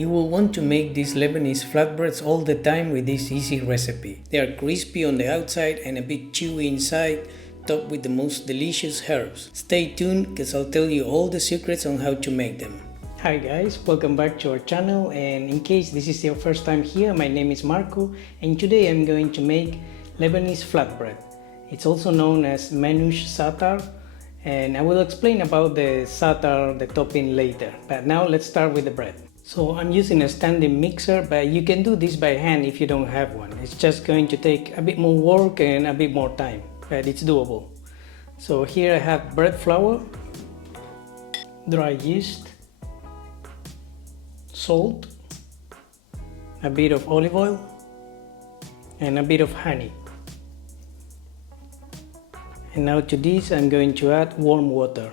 You will want to make these Lebanese flatbreads all the time with this easy recipe. They are crispy on the outside and a bit chewy inside, topped with the most delicious herbs. Stay tuned because I'll tell you all the secrets on how to make them. Hi guys, welcome back to our channel, and in case this is your first time here, my name is Marco and today I'm going to make Lebanese flatbread. It's also known as Manoush za'atar, and I will explain about the za'atar, the topping, later. But now let's start with the bread. So I'm using a standing mixer, but you can do this by hand if you don't have one. It's just going to take a bit more work and a bit more time, but it's doable. So here I have bread flour, dry yeast, salt, a bit of olive oil, and a bit of honey. And now to this I'm going to add warm water.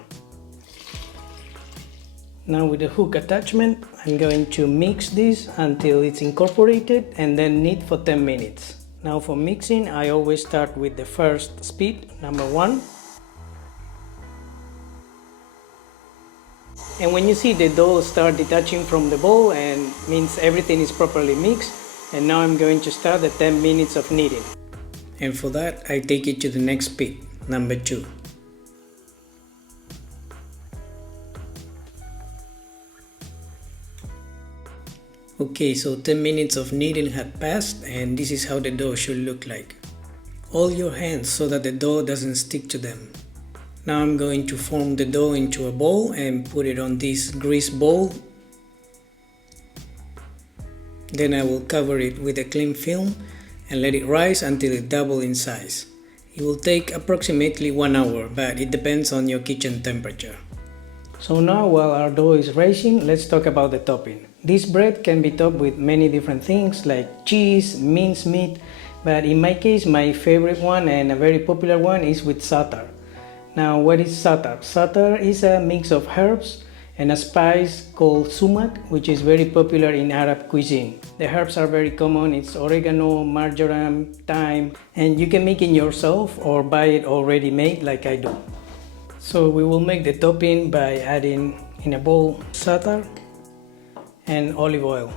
Now with the hook attachment, I'm going to mix this until it's incorporated and then knead for 10 minutes. Now for mixing, I always start with the first speed, number 1. And when you see the dough start detaching from the bowl, and means everything is properly mixed, and now I'm going to start the 10 minutes of kneading. And for that, I take it to the next speed, number 2. Okay, so 10 minutes of kneading had passed, and this is how the dough should look like. Hold your hands so that the dough doesn't stick to them. Now I'm going to form the dough into a ball and put it on this grease bowl. Then I will cover it with a cling film and let it rise until it doubles in size. It will take approximately 1 hour, but it depends on your kitchen temperature. So now while our dough is rising, let's talk about the topping. This bread can be topped with many different things like cheese, minced meat, but in my case my favorite one and a very popular one is with za'atar. Now what is za'atar? Za'atar is a mix of herbs and a spice called sumac, which is very popular in Arab cuisine. The herbs are very common. It's oregano, marjoram, thyme, and you can make it yourself or buy it already made like I do. So we will make the topping by adding in a bowl za'atar and olive oil.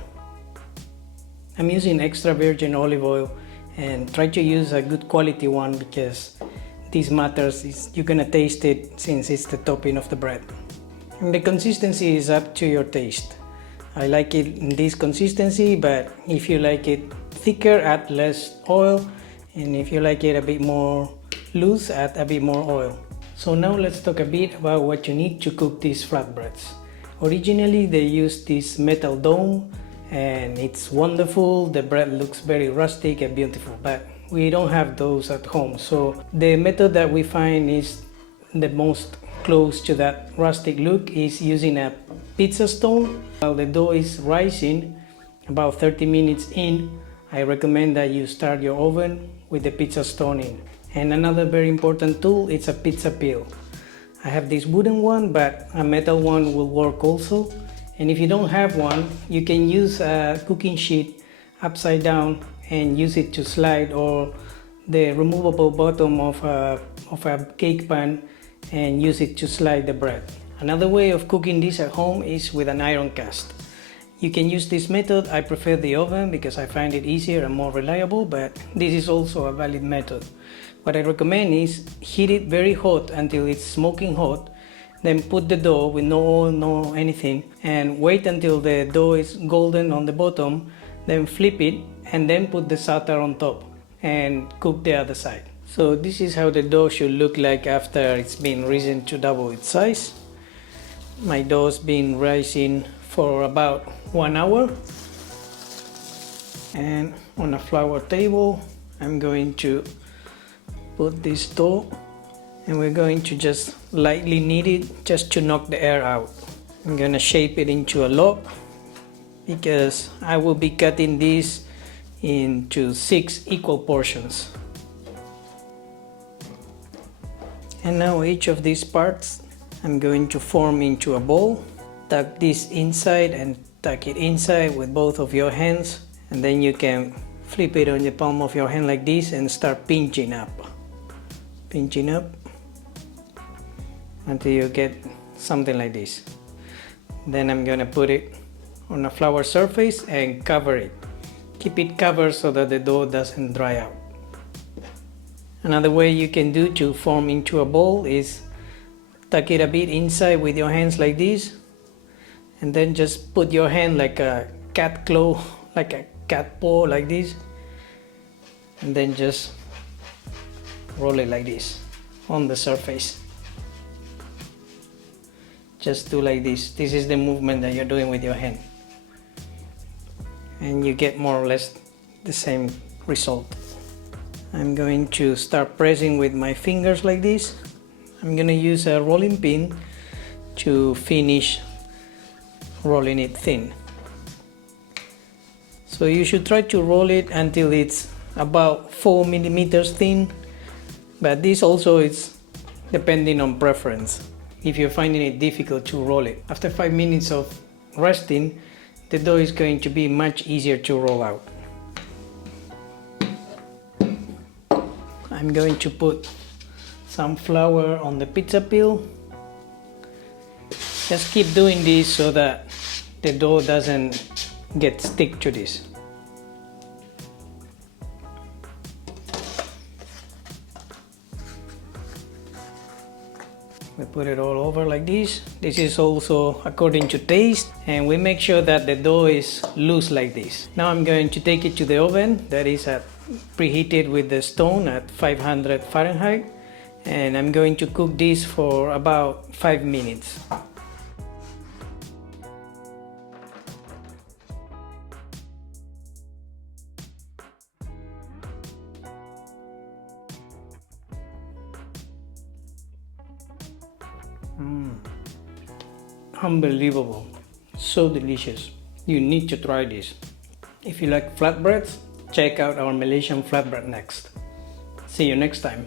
I'm using extra virgin olive oil, and try to use a good quality one because this matters. You're gonna taste it since it's the topping of the bread. And the consistency is up to your taste. I like it in this consistency, but if you like it thicker, add less oil, and if you like it a bit more loose, add a bit more oil. So now let's talk a bit about what you need to cook these flatbreads. Originally they used this metal dome, and it's wonderful. The bread looks very rustic and beautiful, but we don't have those at home. So the method that we find is the most close to that rustic look is using a pizza stone. While the dough is rising, about 30 minutes in, I recommend that you start your oven with the pizza stone in. And another very important tool is a pizza peel. I have this wooden one, but a metal one will work also. And if you don't have one, you can use a cooking sheet upside down and use it to slide, or the removable bottom of a cake pan and use it to slide the bread. Another way of cooking this at home is with an iron cast. You can use this method. I prefer the oven because I find it easier and more reliable, but this is also a valid method. What I recommend is heat it very hot until it's smoking hot, then put the dough with no oil, no anything, and wait until the dough is golden on the bottom, then flip it and then put the za'atar on top and cook the other side. So this is how the dough should look like after it's been risen to double its size. My dough's been rising for about 1 hour, and on a flour table I'm going to put this dough, and we're going to just lightly knead it just to knock the air out. I'm gonna shape it into a log because I will be cutting this into 6 equal portions. And now each of these parts I'm going to form into a ball. Tuck this inside and tuck it inside with both of your hands, and then you can flip it on the palm of your hand like this and start pinching up until you get something like this. Then I'm gonna put it on a flour surface and cover it. Keep it covered so that the dough doesn't dry out. Another way you can do to form into a ball is tuck it a bit inside with your hands like this, and then just put your hand like a cat claw, like a cat paw like this, and then just roll it like this on the surface. Just do like this. This is the movement that you're doing with your hand, and you get more or less the same result. I'm going to start pressing with my fingers like this. I'm going to use a rolling pin to finish rolling it thin. So you should try to roll it until it's about 4 millimeters thin, but this also is depending on preference. If you're finding it difficult to roll it, after 5 minutes of resting, the dough is going to be much easier to roll out. I'm going to put some flour on the pizza peel. Just keep doing this so that the dough doesn't get stick to this. We put it all over like this. This is also according to taste, and we make sure that the dough is loose like this. Now I'm going to take it to the oven that is preheated with the stone at 500 Fahrenheit, and I'm going to cook this for about 5 minutes. Unbelievable, so delicious. You need to try this. If you like flatbreads, check out our Malaysian flatbread next. See you next time.